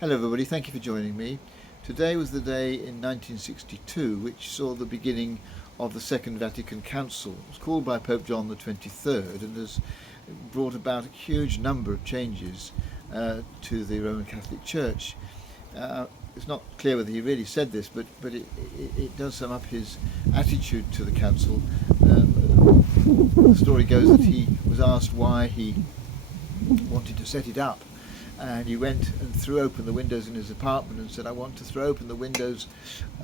Hello everybody, thank you for joining me. Today was the day in 1962 which saw the beginning of the Second Vatican Council. It was called by Pope John the 23rd and has brought about a huge number of changes to the Roman Catholic Church. It's not clear whether he really said this, but it does sum up his attitude to the council. The story goes that he was asked why he wanted to set it up, and he went and threw open the windows in his apartment and said, I want to throw open the windows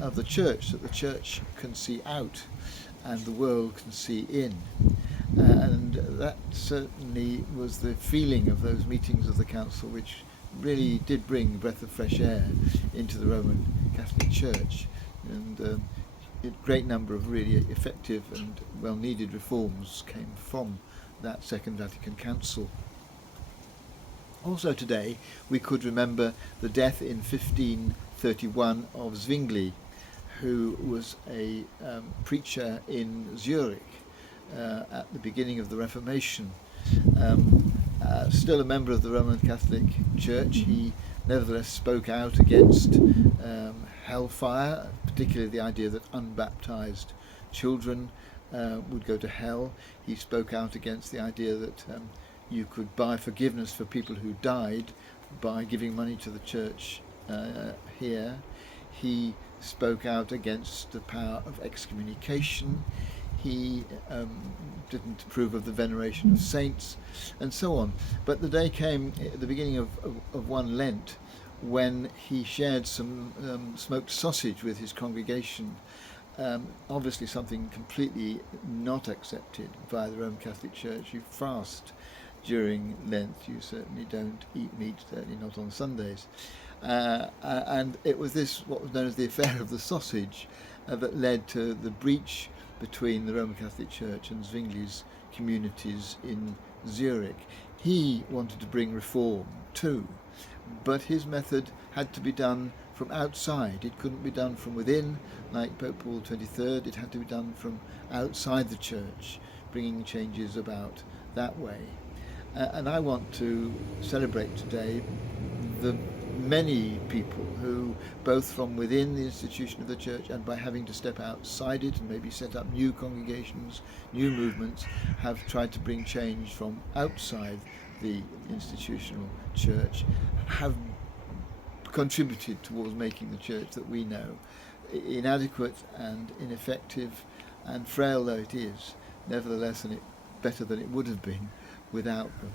of the church so that the church can see out and the world can see in. And that certainly was the feeling of those meetings of the council, which really did bring a breath of fresh air into the Roman Catholic Church. And a great number of really effective and well-needed reforms came from that Second Vatican Council. Also today we could remember the death in 1531 of Zwingli, who was a preacher in Zurich at the beginning of the Reformation. Still a member of the Roman Catholic Church, he nevertheless spoke out against hellfire, particularly the idea that unbaptized children would go to hell. He spoke out against the idea that you could buy forgiveness for people who died by giving money to the church here. He spoke out against the power of excommunication. He didn't approve of the veneration of saints, and so on. But the day came at the beginning of one Lent when he shared some smoked sausage with his congregation. Obviously something completely not accepted by the Roman Catholic Church. You fast during Lent, you certainly don't eat meat, certainly not on Sundays. And it was this, what was known as the affair of the sausage, that led to the breach between the Roman Catholic Church and Zwingli's communities in Zurich. He wanted to bring reform too, but his method had to be done from outside. It couldn't be done from within, like Pope Paul XXIII. It had to be done from outside the church, bringing changes about that way. And I want to celebrate today the many people who, both from within the institution of the church and by having to step outside it and maybe set up new congregations, new movements, have tried to bring change from outside the institutional church, have contributed towards making the church that we know, inadequate and ineffective and frail though it is, nevertheless better than it would have been without them.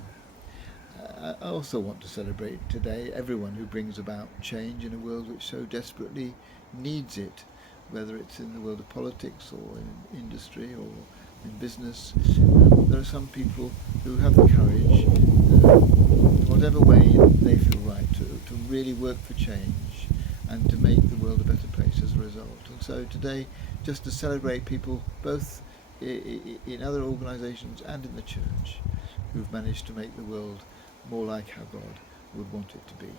I also want to celebrate today everyone who brings about change in a world which so desperately needs it, whether it's in the world of politics or in industry or in business. There are some people who have the courage, whatever way they feel right, to really work for change and to make the world a better place as a result. And so today, just to celebrate people both in other organisations and in the church who've managed to make the world more like how God would want it to be.